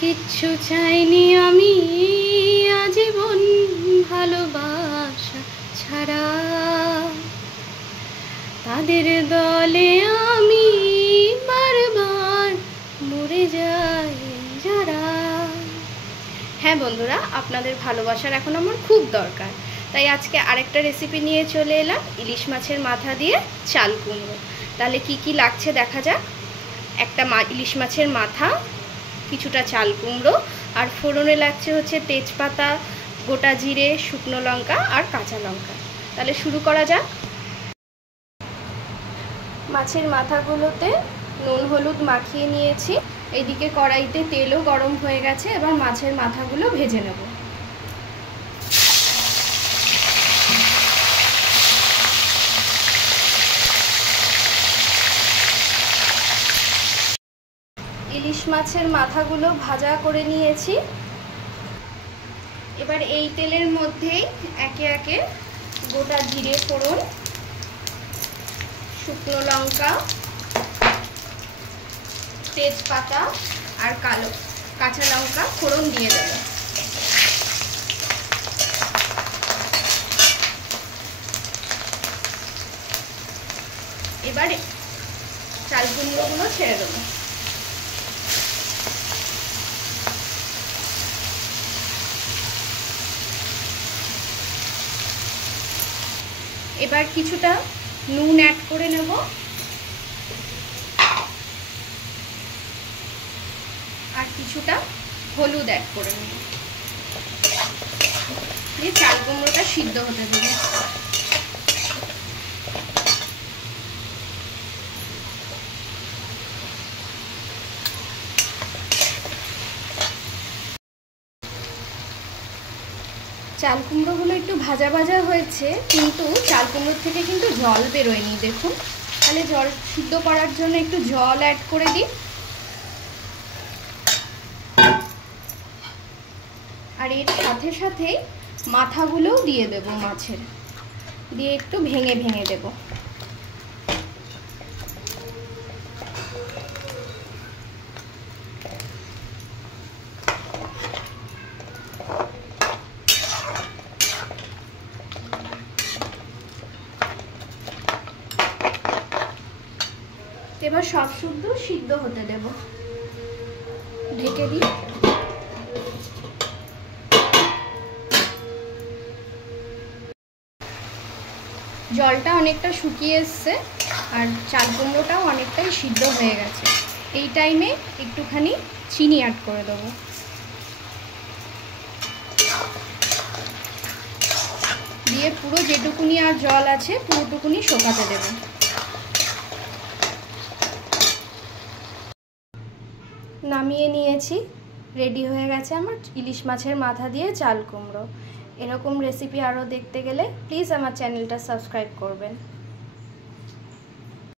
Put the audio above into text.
কিচ্ছু চাইনি আমি আজীবন ভালোবাসা ছাড়া, তাদের দলে আমি বারবার মরে যাই যারা। হ্যাঁ বন্ধুরা, আপনাদের ভালোবাসার এখন আমার খুব দরকার, তাই আজকে আরেকটা রেসিপি নিয়ে চলে এলাম, ইলিশ মাছের মাথা দিয়ে চাল কুমড়ো। তাহলে কি কি লাগছে দেখা যাক। একটা ইলিশ মাছের মাথা, কিছুটা চাল কুমড়ো, আর ফোড়নে লাগছে হচ্ছে তেজপাতা, গোটা জিরে, শুকনো লঙ্কা আর কাঁচা লঙ্কা। তাহলে শুরু করা যাক। মাছের মাথাগুলোতে নুন হলুদ মাখিয়ে নিয়েছি। এইদিকে কড়াইতে তেলও গরম হয়ে গেছে, এবার মাছের মাথাগুলো ভেজে নেব। ইলিশ মাছের মাথাগুলো ভাজা করে নিয়েছি। এবার এই তেলের মধ্যেই একে একে গোটা জিরে ফোড়ন, শুকনো লঙ্কা, তেজপাতা আর কাঁচা লঙ্কা ফোড়ন দিয়ে দেব। এবার চাল কুমড়োগুলো ছেড়ে দেবো। এবার কিছুটা নুন অ্যাড করে নেব, আর কিছুটা হলুদ অ্যাড করে নেব, দিয়ে চাল কুমড়োটা সিদ্ধ হতে দেব। চাল কুমড়োগুলো একটু ভাজা ভাজা হয়েছে, কিন্তু চাল কুমড়োর থেকে কিন্তু জল বেরোয়নি, দেখুন। তাহলে জল সিদ্ধ করার জন্য একটু জল অ্যাড করে দিই। আর এর সাথে সাথেই মাথাগুলোও দিয়ে দেব মাছের, দিয়ে একটু ভেঙে ভেঙে দেব। এবার সব শুদ্ধ সিদ্ধ হতে দেব, ঢেকে দিই। জলটা অনেকটা শুকিয়ে এসছে, আর চাল কুমড়োটাও অনেকটাই সিদ্ধ হয়ে গেছে। এই টাইমে একটুখানি চিনি অ্যাড করে দেবো, দিয়ে পুরো যেটুকুনি আর জল আছে পুরোটুকুনি শোকাতে দেবো। নামিয়ে নিয়েছি, রেডি হয়ে গেছে আমার ইলিশ মাছের মাথা দিয়ে চাল কুমড়ো। এরকম রেসিপি আরও দেখতে গেলে প্লিজ আমার চ্যানেলটা সাবস্ক্রাইব করবেন।